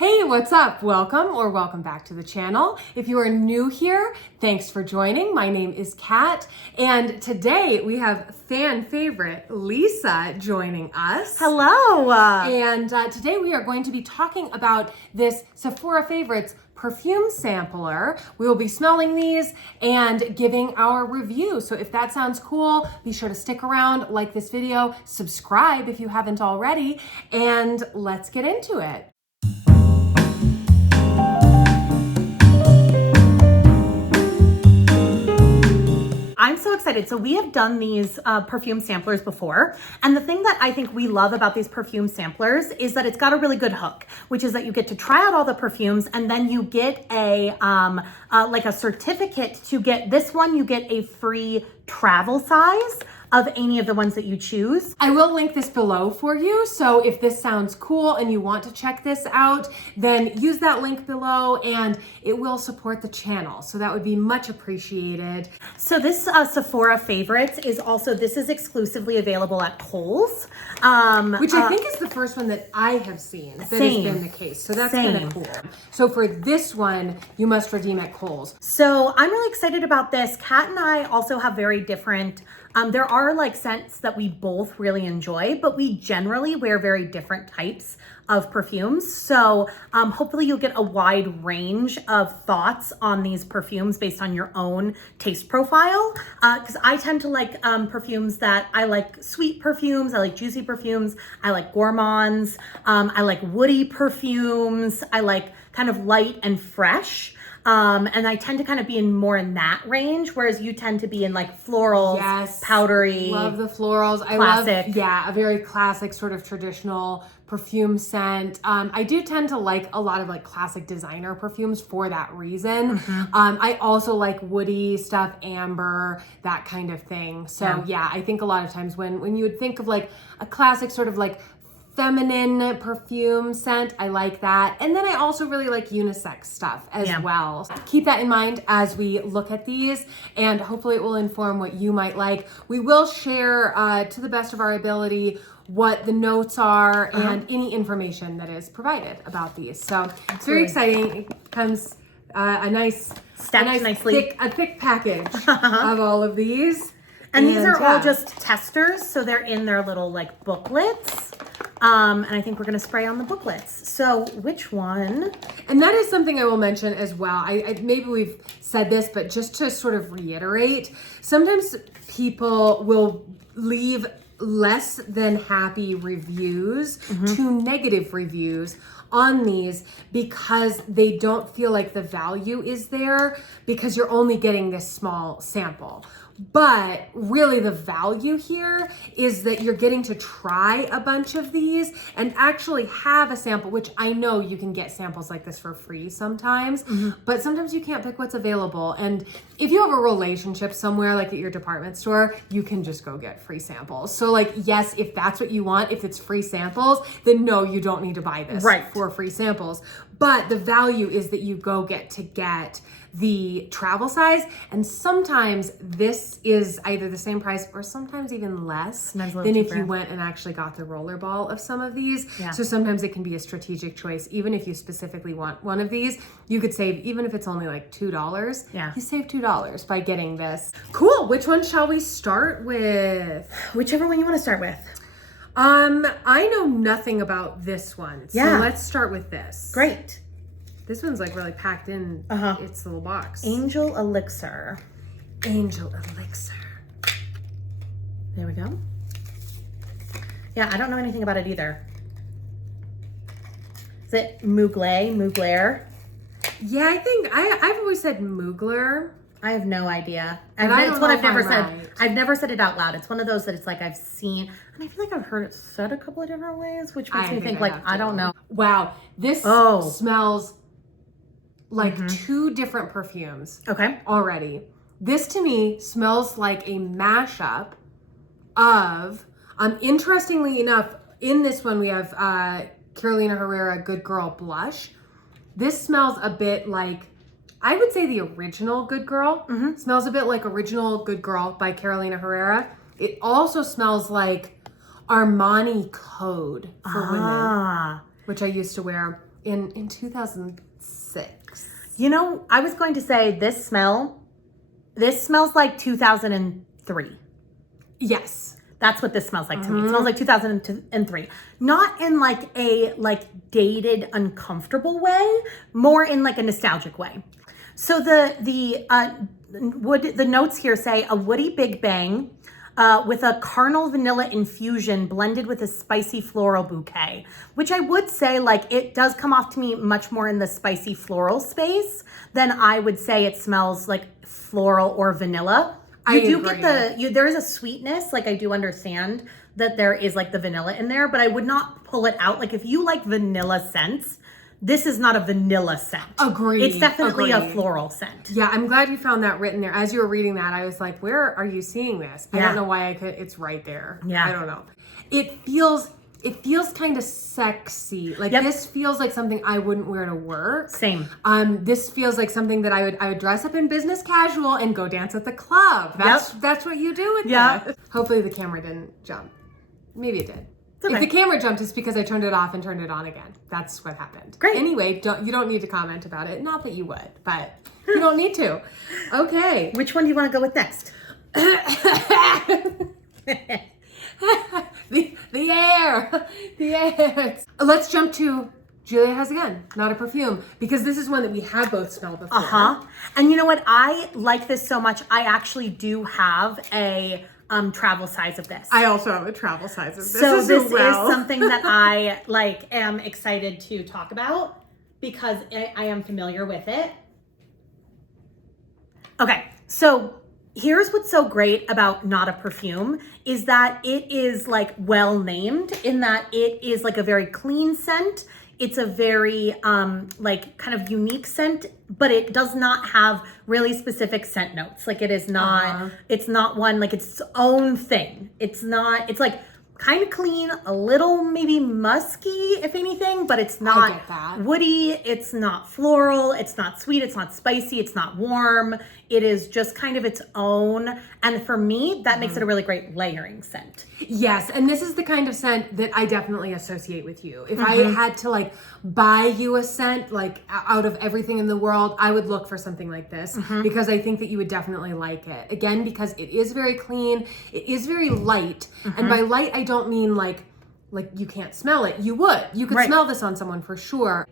Hey, what's up? Welcome back to the channel. If you are new here, thanks for joining. My name is Kat, and today we have fan favorite Lisa joining us. Hello. And today we are going to be talking about this Sephora Favorites perfume sampler. We will be smelling these and giving our review. So if that sounds cool, be sure to stick around, like this video, subscribe if you haven't already, and let's get into it. I'm so excited. So we have done these perfume samplers before. And the thing that I think we love about these perfume samplers is that it's got a really good hook, which is that you get to try out all the perfumes and then you get a like a certificate to get this one. You get a free travel size of any of the ones that you choose. I will link this below for you. So if this sounds cool and you want to check this out, then use that link below and it will support the channel. So that would be much appreciated. So this Sephora Favorites is also, this is exclusively available at Kohl's. Which I think is the first one that I have seen that has been the case. So that's kind of cool. So for this one, you must redeem at Kohl's. So I'm really excited about this. Kat and I also have very different, there are like scents that we both really enjoy, but we generally wear very different types of perfumes. So hopefully you'll get a wide range of thoughts on these perfumes based on your own taste profile. Because I tend to like perfumes that I like sweet perfumes, I like juicy perfumes, I like gourmands, I like woody perfumes, I like kind of light and fresh. And I tend to kind of be more in that range, whereas you tend to be in like florals, powdery. Love the florals. Classic. I love, a very classic sort of traditional perfume scent. I do tend to like a lot of like classic designer perfumes for that reason. I also like woody stuff, amber, that kind of thing. So yeah, I think a lot of times when you would think of like a classic sort of like feminine perfume scent, I like that. And then I also really like unisex stuff as well. Keep that in mind as we look at these, and hopefully it will inform what you might like. We will share to the best of our ability what the notes are and any information that is provided about these. So it's very exciting. It comes a nice nicely. thick package of all of these. And these are all just testers, so they're in their little like booklets. And I think we're gonna spray on the booklets. So which one? And that is something I will mention as well. I maybe we've said this, but just to sort of reiterate, sometimes people will leave less than happy reviews to negative reviews on these because they don't feel like the value is there because you're only getting this small sample. But really the value here is that you're getting to try a bunch of these and actually have a sample, which I know you can get samples like this for free sometimes, but sometimes you can't pick what's available. And if you have a relationship somewhere like at your department store, you can just go get free samples. So like, yes, if that's what you want, if it's free samples, then no, you don't need to buy this for free samples. But the value is that you get the travel size, and sometimes this is either the same price or sometimes even less than if you went and actually got the roller ball of some of these. So sometimes it can be a strategic choice. Even if you specifically want one of these, you could save, even if it's only like $2, you save $2 by getting this. Cool. Which one shall we start with? Whichever one you want to start with. I know nothing about this one, so let's start with this. Great. This one's like really packed in its little box. Angel Elixir. Angel Elixir. There we go. Yeah, I don't know anything about it either. Is it Mugler? Yeah, I think I've always said Mugler. I have no idea. It's what I've never said. Right. I've never said it out loud. It's one of those that it's like I've seen, and I feel like I've heard it said a couple of different ways, which makes me think like, I don't know. Wow, this smells like two different perfumes. Already. This to me smells like a mashup of, interestingly enough, in this one we have Carolina Herrera Good Girl Blush. This smells a bit like, I would say the original Good Girl. Smells a bit like original Good Girl by Carolina Herrera. It also smells like Armani Code for women, which I used to wear in 2006. You know, I was going to say this smells like 2003. Yes. That's what this smells like to me. It smells like 2003. Not in like a dated, uncomfortable way, more in like a nostalgic way. So the notes here say a woody Big Bang with a caramel vanilla infusion blended with a spicy floral bouquet, which I would say like it does come off to me much more in the spicy floral space than I would say it smells like floral or vanilla. You do get there is a sweetness, like I do understand that there is like the vanilla in there, but I would not pull it out. Like if you like vanilla scents, this is not a vanilla scent. Agreed. It's definitely a floral scent. Yeah, I'm glad you found that written there. As you were reading that, I was like, where are you seeing this? I don't know why it's right there. Yeah. I don't know. It feels kind of sexy. Like this feels like something I wouldn't wear to work. Same. This feels like something that I would dress up in business casual and go dance at the club. That's what you do with this. Hopefully the camera didn't jump. Maybe it did. Okay. If the camera jumped, it's because I turned it off and turned it on again. That's what happened. Great. Anyway, you don't need to comment about it. Not that you would, but you don't need to. Okay. Which one do you want to go with next? The air. Let's jump to Julia Has Again, Not a Perfume, because this is one that we have both smelled before. And you know what? I like this so much. I actually do have a travel size of this. I also have a travel size of this. So this is something that I am excited to talk about because I am familiar with it. Okay, so here's what's so great about Not a Perfume is that it is like well named in that it is like a very clean scent. It's a very kind of unique scent, but it does not have really specific scent notes. Like it is not, it's not one, like it's its own thing. It's like kind of clean, a little maybe musky, if anything, but it's not woody, it's not floral, it's not sweet, it's not spicy, it's not warm. It is just kind of its own. And for me, that makes it a really great layering scent. Yes, and this is the kind of scent that I definitely associate with you. If I had to like buy you a scent, like out of everything in the world, I would look for something like this because I think that you would definitely like it. Again, because it is very clean, it is very light. And by light, I don't mean like you can't smell it. You could smell this on someone for sure.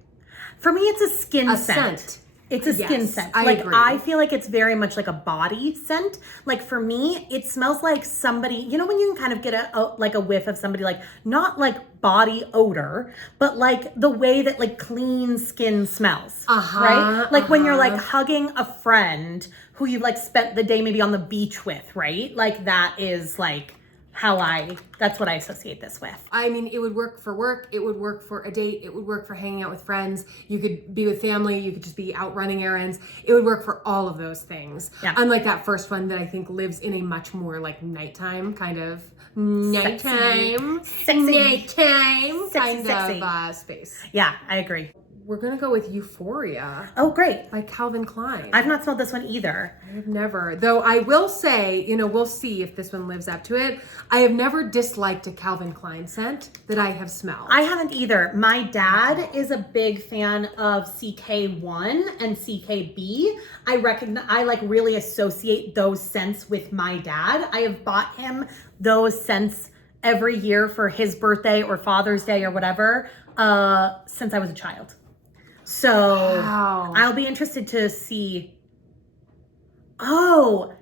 For me, it's a skin scent. It's a skin scent. I agree. I feel like it's very much like a body scent. Like for me, it smells like somebody, you know, when you can kind of get a whiff of somebody, like not like body odor, but like the way that like clean skin smells, right? Like when you're like hugging a friend who you've like spent the day maybe on the beach with, right? Like that is like that's what I associate this with. I mean, it would work for work. It would work for a date. It would work for hanging out with friends. You could be with family. You could just be out running errands. It would work for all of those things. Yeah. Unlike that first one that I think lives in a much more like nighttime kind of nighttime space. Yeah, I agree. We're gonna go with Euphoria. Oh, great. By Calvin Klein. I've not smelled this one either. I've never. Though I will say, you know, we'll see if this one lives up to it. I have never disliked a Calvin Klein scent that I have smelled. I haven't either. My dad is a big fan of CK1 and CKB. I like really associate those scents with my dad. I have bought him those scents every year for his birthday or Father's Day or whatever since I was a child. So I'll be interested to see. Oh,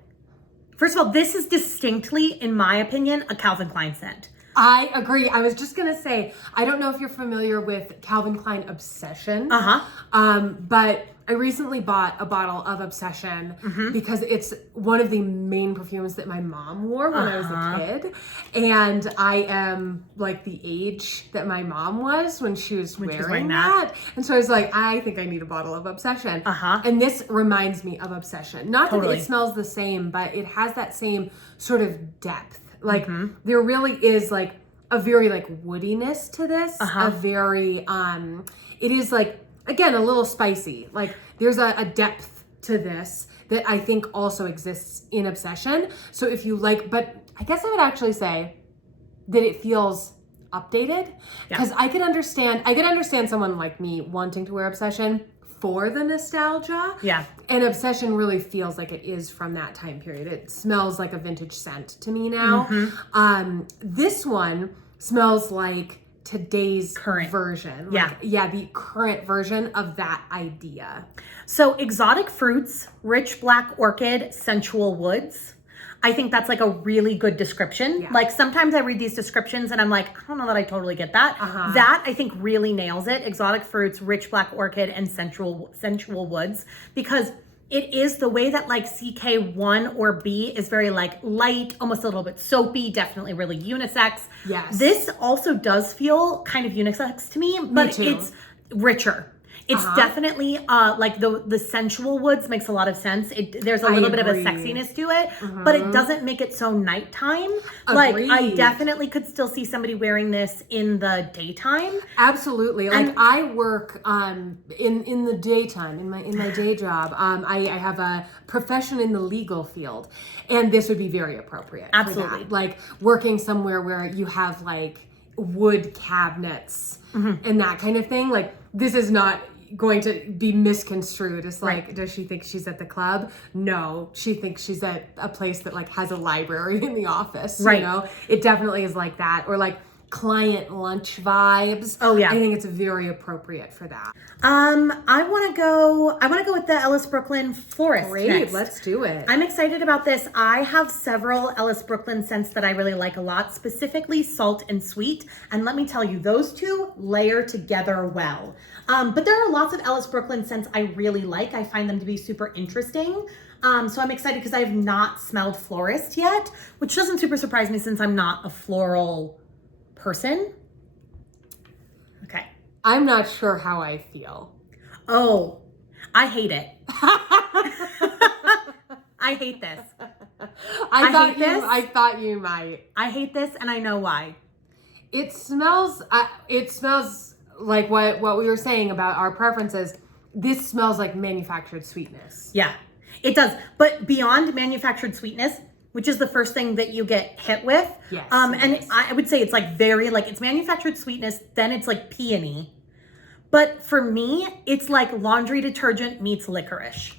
first of all, this is distinctly, in my opinion, a Calvin Klein scent. I agree. I was just going to say, I don't know if you're familiar with Calvin Klein Obsession. But I recently bought a bottle of Obsession because it's one of the main perfumes that my mom wore when I was a kid. And I am like the age that my mom was when she was wearing that. And so I was like, I think I need a bottle of Obsession. And this reminds me of Obsession. Not that it smells the same, but it has that same sort of depth. Like there really is like a very like woodiness to this. A very, it is like, again, a little spicy. Like there's a depth to this that I think also exists in Obsession. So if you like, but I guess I would actually say that it feels updated. Because I could understand someone like me wanting to wear Obsession for the nostalgia. Yeah. And Obsession really feels like it is from that time period. It smells like a vintage scent to me now. This one smells like today's current version. The current version of that idea. So exotic fruits, rich black orchid, sensual woods. I think that's like a really good description. Yeah. Like sometimes I read these descriptions and I'm like, I don't know that I totally get that. That I think really nails it. Exotic fruits, rich black orchid, and sensual woods, because it is the way that like CK1 or B is very like light, almost a little bit soapy, definitely really unisex. Yes. This also does feel kind of unisex to me, but it's richer. It's definitely like the sensual woods makes a lot of sense. There's a little bit of a sexiness to it, but it doesn't make it so nighttime. Like I definitely could still see somebody wearing this in the daytime. Absolutely. Like I work in the daytime in my day job. I have a profession in the legal field, and this would be very appropriate. Absolutely. For that. Like working somewhere where you have like wood cabinets and that kind of thing. Like this is not going to be misconstrued as like, does she think she's at the club? No, she thinks she's at a place that like has a library in the office. You know, it definitely is like that, or like client lunch vibes. Oh yeah, I think it's very appropriate for that. I want to go with the Ellis Brooklyn Florist. Great, next. Let's do it. I'm excited about this. I have several Ellis Brooklyn scents that I really like a lot, specifically Salt and Sweet. And let me tell you, those two layer together well. But there are lots of Ellis Brooklyn scents I really like. I find them to be super interesting. So I'm excited because I have not smelled Florist yet, which doesn't super surprise me since I'm not a floral person. Okay. I'm not sure how I feel. Oh, I hate it. I hate this. I thought you might. I hate this, and I know why. It smells like what we were saying about our preferences. This smells like manufactured sweetness. Yeah, it does. But beyond manufactured sweetness, which is the first thing that you get hit with. Yes. I would say it's like very like it's manufactured sweetness, then it's like peony. But for me, it's like laundry detergent meets licorice.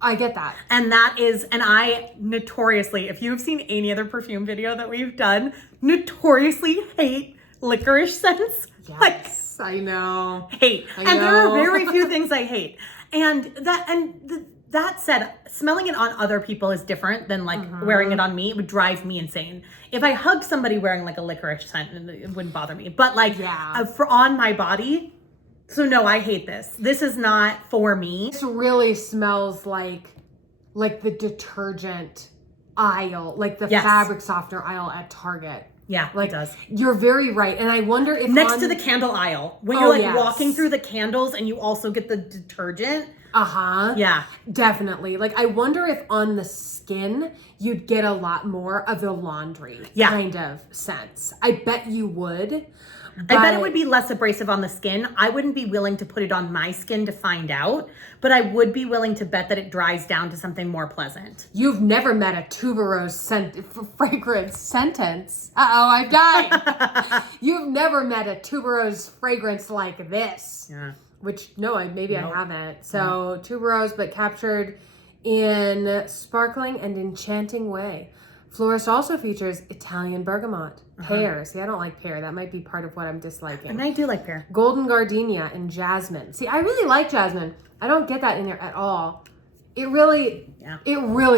I get that. And I notoriously, if you've seen any other perfume video that we've done, notoriously hate licorice scents. Yes, I know. Hate. And there are very few things I hate. That said, smelling it on other people is different than like wearing it on me. It would drive me insane. If I hugged somebody wearing like a licorice scent, it wouldn't bother me. But like for on my body, so no, I hate this. This is not for me. This really smells like the detergent aisle, like the fabric softener aisle at Target. Yeah, like, it does. You're very right. And I wonder if next to the candle aisle, when you're like walking through the candles and you also get the detergent. Yeah. Definitely. Like I wonder if on the skin you'd get a lot more of the laundry kind of sense. I bet you would. I bet it would be less abrasive on the skin. I wouldn't be willing to put it on my skin to find out, but I would be willing to bet that it dries down to something more pleasant. You've never met a tuberose fragrance sentence. Uh-oh, I've died. You've never met a tuberose fragrance like this. Yeah. Which, no, I haven't. So, tuberose, but captured in sparkling and enchanting way. Florist also features Italian bergamot, pear. See, I don't like pear. That might be part of what I'm disliking. And I do like pear. Golden gardenia and jasmine. See, I really like jasmine. I don't get that in there at all. It really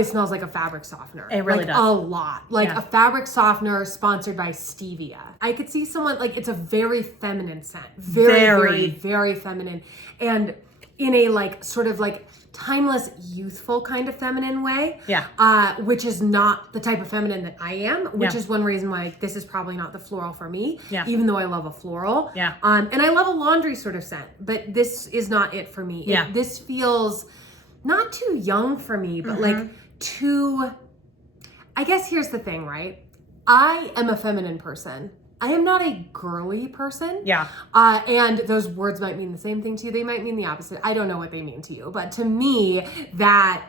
smells like a fabric softener. It really does. A lot. Like a fabric softener sponsored by Stevia. I could see someone, like, it's a very feminine scent. Very, very feminine. And in a, like, sort of, like, timeless, youthful kind of feminine way. Yeah. Which is not the type of feminine that I am, which is one reason why this is probably not the floral for me. Yeah. Even though I love a floral. Yeah. And I love a laundry sort of scent, but this is not it for me. Yeah. This feels not too young for me, but like too, I guess here's the thing, right? I am a feminine person. I am not a girly person. Yeah. And those words might mean the same thing to you. They might mean the opposite. I don't know what they mean to you. But to me, that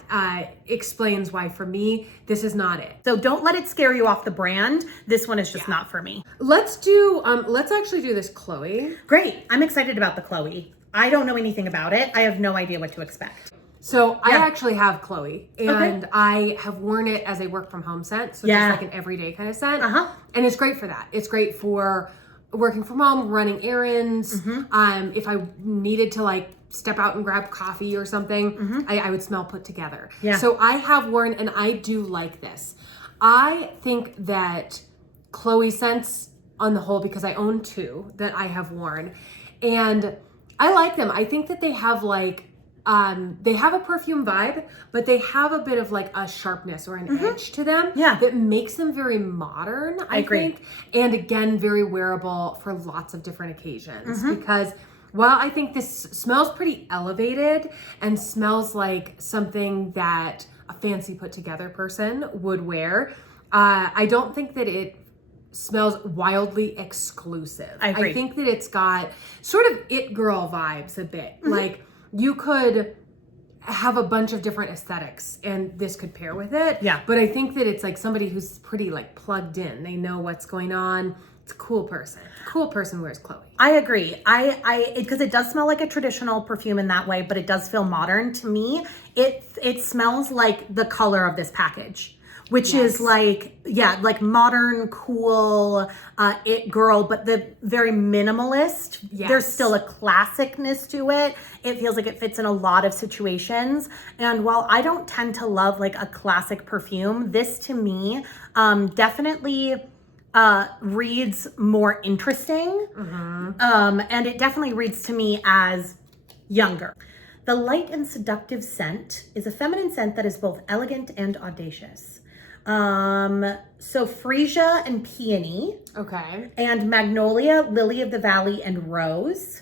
explains why for me, this is not it. So don't let it scare you off the brand. This one is just not for me. Let's actually do this Chloe. Great. I'm excited about the Chloe. I don't know anything about it. I have no idea what to expect. So I actually have Chloe, and I have worn it as a work from home scent. So just like an everyday kind of scent. And it's great for that. It's great for working from home, running errands. If I needed to like step out and grab coffee or something, I would smell put together. So I have worn, and I do like this. I think that Chloe scents on the whole, because I own 2 that I have worn, and I like them. I think that they have like, they have a perfume vibe, but they have a bit of like a sharpness or an edge to them that makes them very modern, I think. And again, very wearable for lots of different occasions, because while I think this smells pretty elevated and smells like something that a fancy put together person would wear, I don't think that it smells wildly exclusive. I agree. I think that it's got sort of it girl vibes a bit. Like, you could have a bunch of different aesthetics and this could pair with it. But I think that it's like somebody who's pretty like plugged in. They know what's going on. It's a cool person. Cool person wears Chloe. I agree. Because it does smell like a traditional perfume in that way, but it does feel modern to me. It smells like the color of this package, which is like, like modern, cool, it girl, but the very minimalist. There's still a classicness to it. It feels like it fits in a lot of situations. And while I don't tend to love like a classic perfume, this to me definitely reads more interesting. And it definitely reads to me as younger. The light and seductive scent is a feminine scent that is both elegant and audacious. So freesia and peony. And magnolia, lily of the valley, and rose.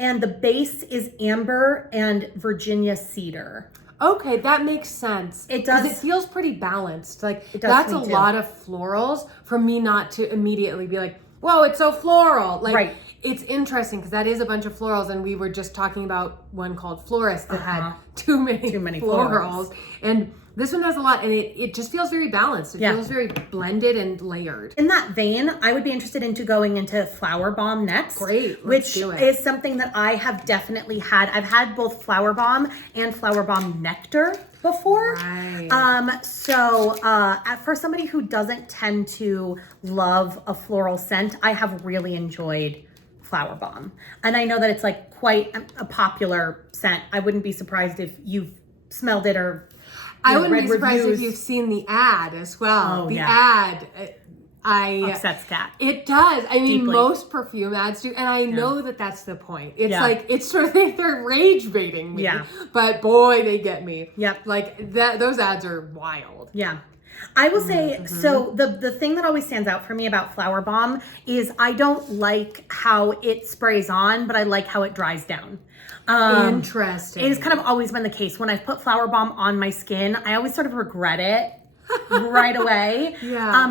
And the base is amber and Virginia cedar. Okay, that makes sense. It does. Because it feels pretty balanced. Like, that's a lot of florals for me not to immediately be like, whoa, it's so floral. Like, it's interesting because that is a bunch of florals, and we were just talking about one called Florist that had too many florals. And this one has a lot, and it just feels very balanced. It feels very blended and layered. In that vein, I would be interested into going into Flower Bomb next. Great, which is something that I have definitely had. I've had both Flower Bomb and Flower Bomb Nectar before. So for somebody who doesn't tend to love a floral scent, I have really enjoyed Flower Bomb. And I know that it's like quite a popular scent. I wouldn't be surprised if you've smelled it or I wouldn't be surprised if you've seen the ad as well. Ad, upsets Kat. It does. I mean, most perfume ads do, and I know that that's the point. It's like, it's sort of like they're rage baiting me. But boy, they get me. Like those ads are wild. I will say, so the thing that always stands out for me about Flower Bomb is I don't like how it sprays on, but I like how it dries down. Interesting. It has kind of always been the case. When I've put Flower Bomb on my skin, I always sort of regret it right away.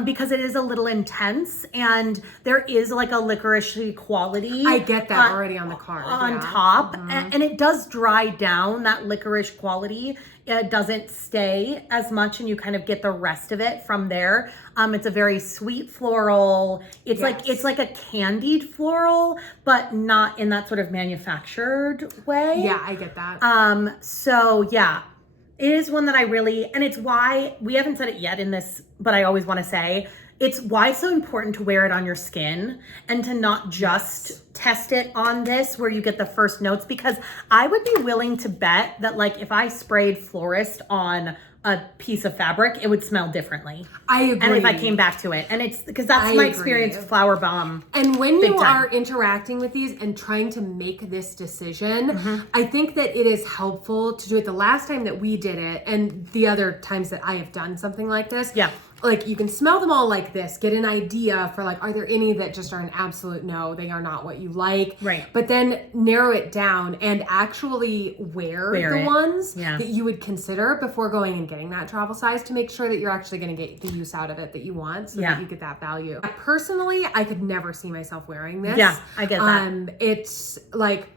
Because it is a little intense and there is like a licorice quality. I get that already on the card. On top. And it does dry down, that licorice quality. It doesn't stay as much and you kind of get the rest of it from there. It's a very sweet floral. It's like a candied floral, but not in that sort of manufactured way. I get that. So yeah, it is one that I really, and it's why, we haven't said it yet in this, but I always want to say, it's why it's so important to wear it on your skin and to not just test it on this where you get the first notes, because I would be willing to bet that like if I sprayed Florist on a piece of fabric, it would smell differently. I agree. And if I came back to it, and it's because that's my experience with Flower Bomb. And when you are interacting with these and trying to make this decision, I think that it is helpful to do it the last time that we did it and the other times that I have done something like this. like you can smell them all like this, get an idea for like, are there any that just are an absolute no, they are not what you like. Right. But then narrow it down and actually wear the ones that you would consider before going and getting that travel size to make sure that you're actually going to get the use out of it that you want so that you get that value. Personally, I could never see myself wearing this. Yeah, I get that. It's like,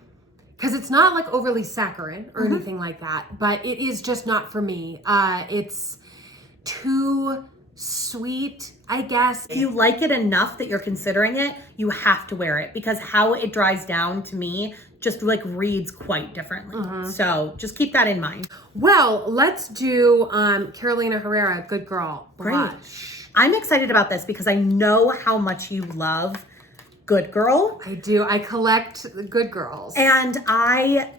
because it's not like overly saccharine or anything like that, but it is just not for me. It's too sweet, I guess. If you like it enough that you're considering it, you have to wear it because how it dries down to me just like reads quite differently. So just keep that in mind. Well, let's do Carolina Herrera Good Girl Blush. Great. I'm excited about this because I know how much you love Good Girl. I do. I collect Good Girls. And I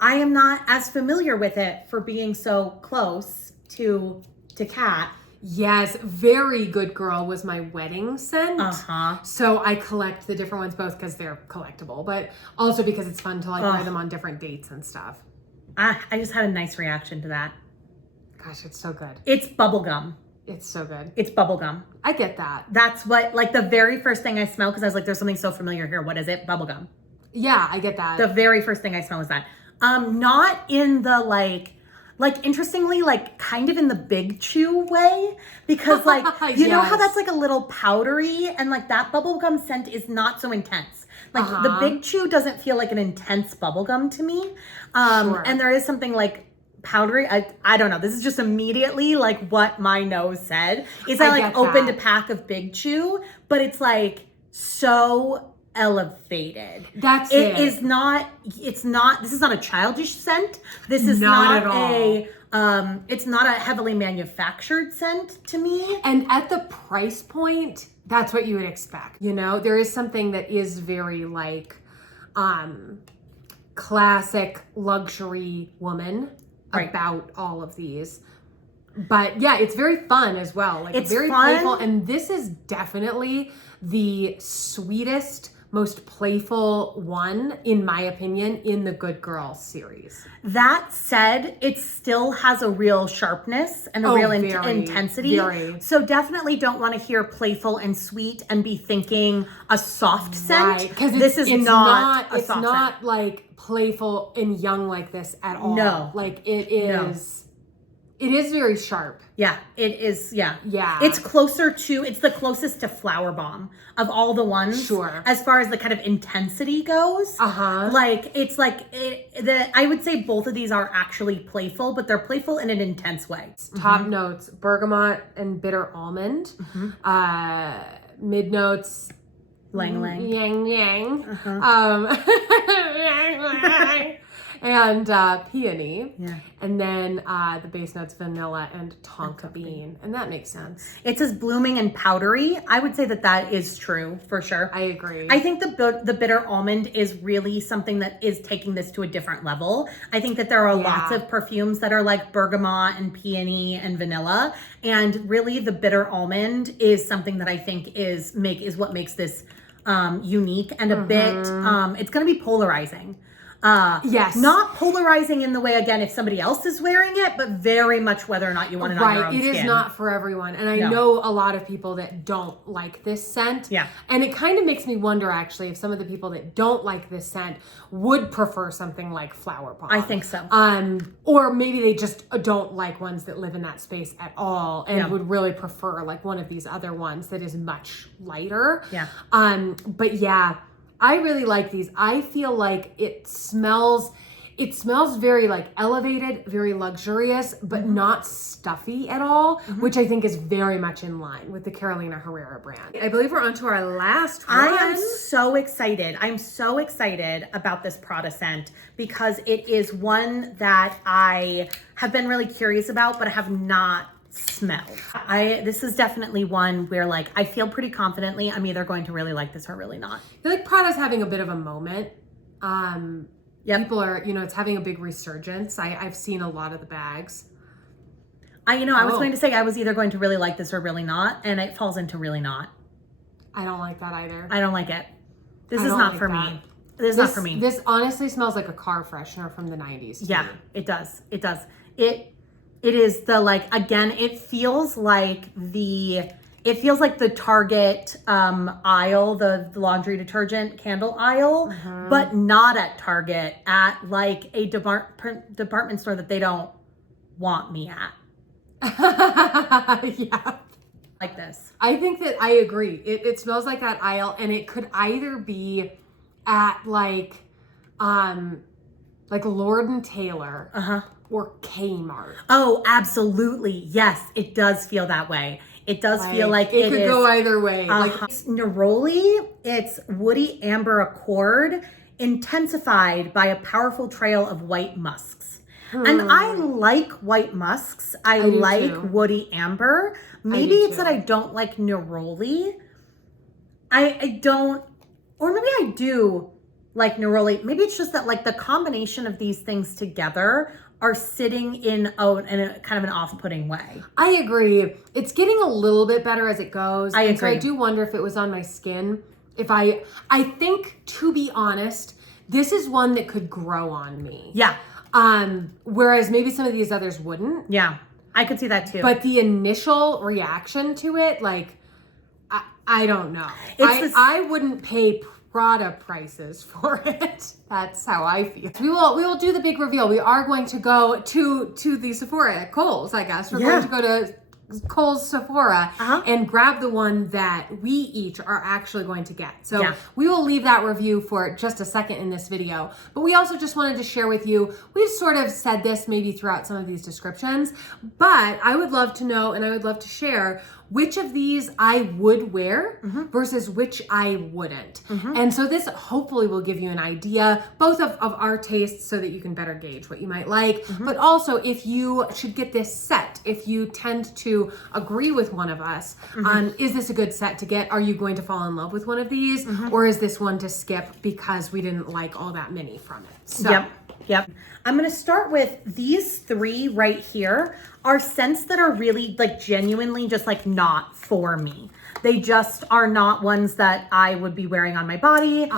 am not as familiar with it for being so close to Kat. Yes, very Good Girl was my wedding scent. So I collect the different ones both because they're collectible, but also because it's fun to like wear them on different dates and stuff. I just had a nice reaction to that. Gosh, it's so good. It's bubblegum. It's so good. It's bubblegum. I get that. That's what, like the very first thing I smell, because I was like, there's something so familiar here. What is it? Bubblegum. Yeah, I get that. The very first thing I smell is that. Not in the like interestingly, like kind of in the Big Chew way, because like, you know how that's like a little powdery and like that bubblegum scent is not so intense. Like the Big Chew doesn't feel like an intense bubblegum to me. And there is something like powdery. I don't know. This is just immediately like what my nose said. Is I like opened a pack of Big Chew, but it's like so elevated. That's it. This is not a childish scent. This is not at all. It's not a heavily manufactured scent to me. And at the price point, that's what you would expect. You know, there is something that is very like classic luxury woman about all of these. But yeah, it's very fun as well. Like it's very playful. And this is definitely the sweetest, most playful one, in my opinion, in the Good Girl series. That said, it still has a real sharpness and a real intensity. So definitely don't want to hear playful and sweet and be thinking a soft scent. Because it's not like playful and young like this at all. No. Like it is. It is very sharp. Yeah, it is. Yeah. Yeah. It's the closest to Flower Bomb of all the ones. Sure. As far as the kind of intensity goes. Like, it's like, I would say both of these are actually playful, but they're playful in an intense way. Top notes, bergamot and bitter almond. Mid notes, Lang Lang. Yang Yang. And peony. Yeah. And then the base notes, vanilla and tonka bean. And that makes sense. It says blooming and powdery. I would say that is true for sure. I agree. I think the bitter almond is really something that is taking this to a different level. I think that there are lots of perfumes that are like bergamot and peony and vanilla. And really the bitter almond is something that I think is what makes this unique and a bit, it's going to be polarizing. Yes. Not polarizing in the way, again, if somebody else is wearing it, but very much whether or not you want it on your own skin. It is not for everyone. And I know a lot of people that don't like this scent. Yeah. And it kind of makes me wonder, actually, if some of the people that don't like this scent would prefer something like Flower Bomb. I think so. Or maybe they just don't like ones that live in that space at all and would really prefer like one of these other ones that is much lighter. Yeah. But yeah, I really like these. I feel like it smells very like elevated, very luxurious, but not stuffy at all, which I think is very much in line with the Carolina Herrera brand. I believe we're on to our last one. I am so excited. I'm so excited about this Prada scent because it is one that I have been really curious about, but I have not smell. This is definitely one where like I feel pretty confidently I'm either going to really like this or really not. I feel like Prada's having a bit of a moment. People are, it's having a big resurgence. I've seen a lot of the bags. I was going to say I was either going to really like this or really not, and it falls into really not. I don't like that either. I don't like it. This is not for me. This is not for me. This honestly smells like a car freshener from the 90s. Yeah, it does. It does. It is the like, again, it feels like the Target aisle, the laundry detergent candle aisle, but not at Target, at like a department store that they don't want me at. Yeah. Like this. I think that I agree. It smells like that aisle, and it could either be at like Lord and Taylor or Kmart. Oh, absolutely. Yes, it does feel that way. It does feel like it could go either way. It's neroli. It's woody amber accord intensified by a powerful trail of white musks. And I like white musks. I like too. woody amber. Maybe it's that I don't like neroli. I don't, or maybe I do like neroli. Maybe it's just that like the combination of these things together are sitting in a kind of an off-putting way. I agree. It's getting a little bit better as it goes. I agree. So I do wonder if it was on my skin. I think, to be honest, this is one that could grow on me. Yeah. Whereas maybe some of these others wouldn't. Yeah. I could see that too. But the initial reaction to it, like, I don't know. I wouldn't pay Prada prices for it. That's how I feel. We will do the big reveal. We are going to go to the Sephora at Kohl's, I guess. We're going to go to Kohl's Sephora and grab the one that we each are actually going to get. So we will leave that review for just a second in this video. But we also just wanted to share with you, we've sort of said this maybe throughout some of these descriptions, but I would love to know, and I would love to share which of these I would wear versus which I wouldn't. And so this hopefully will give you an idea, both of our tastes so that you can better gauge what you might like, but also if you should get this set, if you tend to agree with one of us, is this a good set to get? Are you going to fall in love with one of these? Or is this one to skip because we didn't like all that many from it? So. Yep. I'm going to start with these three right here are scents that are really like genuinely just like not for me. They just are not ones that I would be wearing on my body.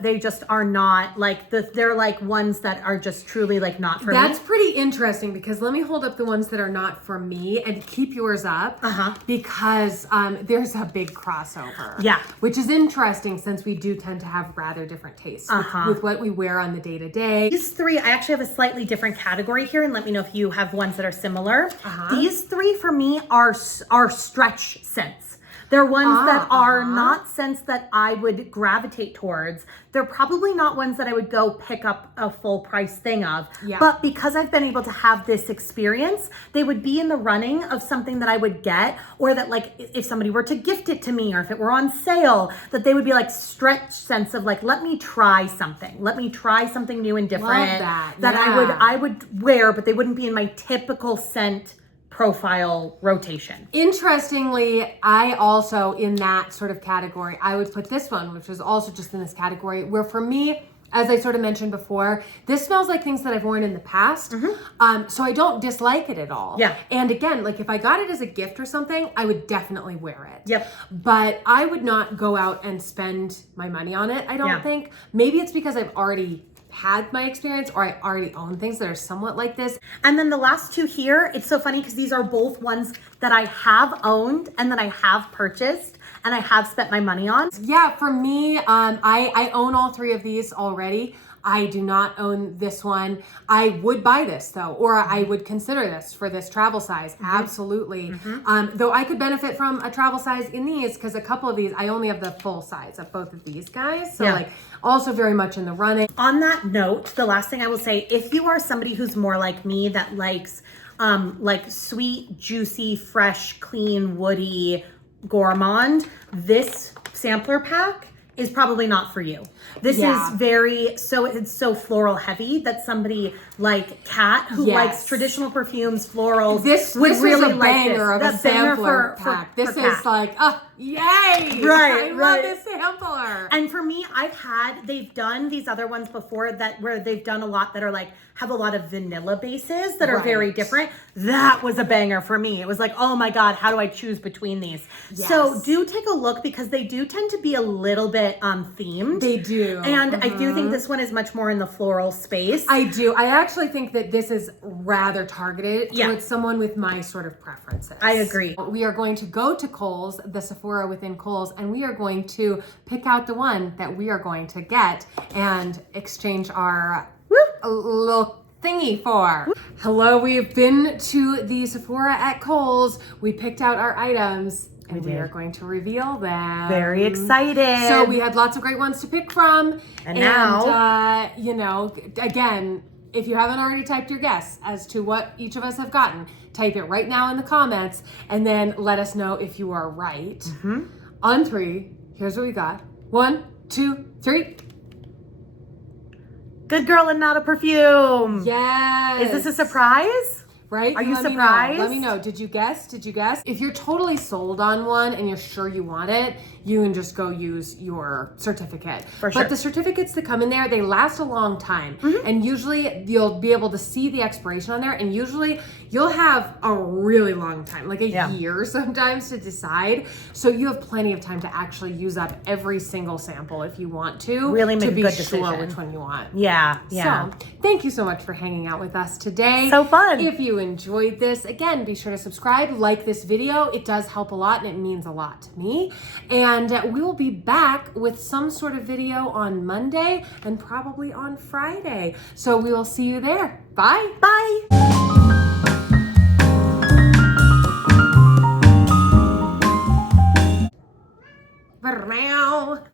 They just are not like they're like ones that are just truly like not for me. That's pretty interesting because let me hold up the ones that are not for me and keep yours up because there's a big crossover. Yeah. Which is interesting since we do tend to have rather different tastes with what we wear on the day to day. These three, I actually have a slightly different category here, and let me know if you have ones that are similar. These three for me are stretch scents. They're ones that are not scents that I would gravitate towards. They're probably not ones that I would go pick up a full price thing of. But because I've been able to have this experience, they would be in the running of something that I would get, or that like if somebody were to gift it to me, or if it were on sale, that they would be like stretch scents of like, let me try something. Let me try something new and different I would wear, but they wouldn't be in my typical scent profile rotation. Interestingly, I also, in that sort of category, I would put this one, which is also just in this category, where for me, as I sort of mentioned before, this smells like things that I've worn in the past. So I don't dislike it at all. And again, like if I got it as a gift or something, I would definitely wear it. But I would not go out and spend my money on it, I don't think. Maybe it's because I've already had my experience, or I already own things that are somewhat like this. And then the last two here, it's so funny because these are both ones that I have owned and that I have purchased and I have spent my money on. Yeah, for me, I own all three of these already. I do not own this one. I would buy this though, or I would consider this for this travel size. Absolutely. Though I could benefit from a travel size in these because a couple of these, I only have the full size of both of these guys. So like also very much in the running. On that note, the last thing I will say, if you are somebody who's more like me that likes like sweet, juicy, fresh, clean, woody, gourmand, this sampler pack is probably not for you. This is it's so floral heavy that somebody like Kat, who likes traditional perfumes, florals, this really is a banger of a sampler pack. This is like, yay! I love this sampler. And for me, they've done these other ones before where they've done a lot that are like, have a lot of vanilla bases that are very different. That was a banger for me. It was like, oh my God, how do I choose between these? So do take a look because they do tend to be a little bit chocolate themed. They do. And I do think this one is much more in the floral space. I do. I actually think that this is rather targeted Yeah. towards someone with my sort of preferences. I agree. We are going to go to Kohl's, the Sephora within Kohl's, and we are going to pick out the one that we are going to get and exchange our little thingy for. Hello, we've been to the Sephora at Kohl's. We picked out our items and we are going to reveal them. Very excited. So we had lots of great ones to pick from. And now, you know, again, if you haven't already typed your guess as to what each of us have gotten, type it right now in the comments and then let us know if you are right. On 3, here's what we got. 1, 2, 3. Good girl and not a perfume. Yes. Is this a surprise? Right? Are you Let me know. surprised? Let me know. Did you guess? Did you guess? If you're totally sold on one and you're sure you want it, you can just go use your certificate. For sure. But the certificates that come in there, they last a long time. And usually you'll be able to see the expiration on there. And usually you'll have a really long time, like a year sometimes to decide. So you have plenty of time to actually use up every single sample if you want to. Really make to be a good sure decision. which one you want. Yeah. So thank you so much for hanging out with us today. So fun. If you enjoyed this, again, be sure to subscribe, like this video. It does help a lot and it means a lot to me. And we will be back with some sort of video on Monday and probably on Friday. So we will see you there. Bye. Bye.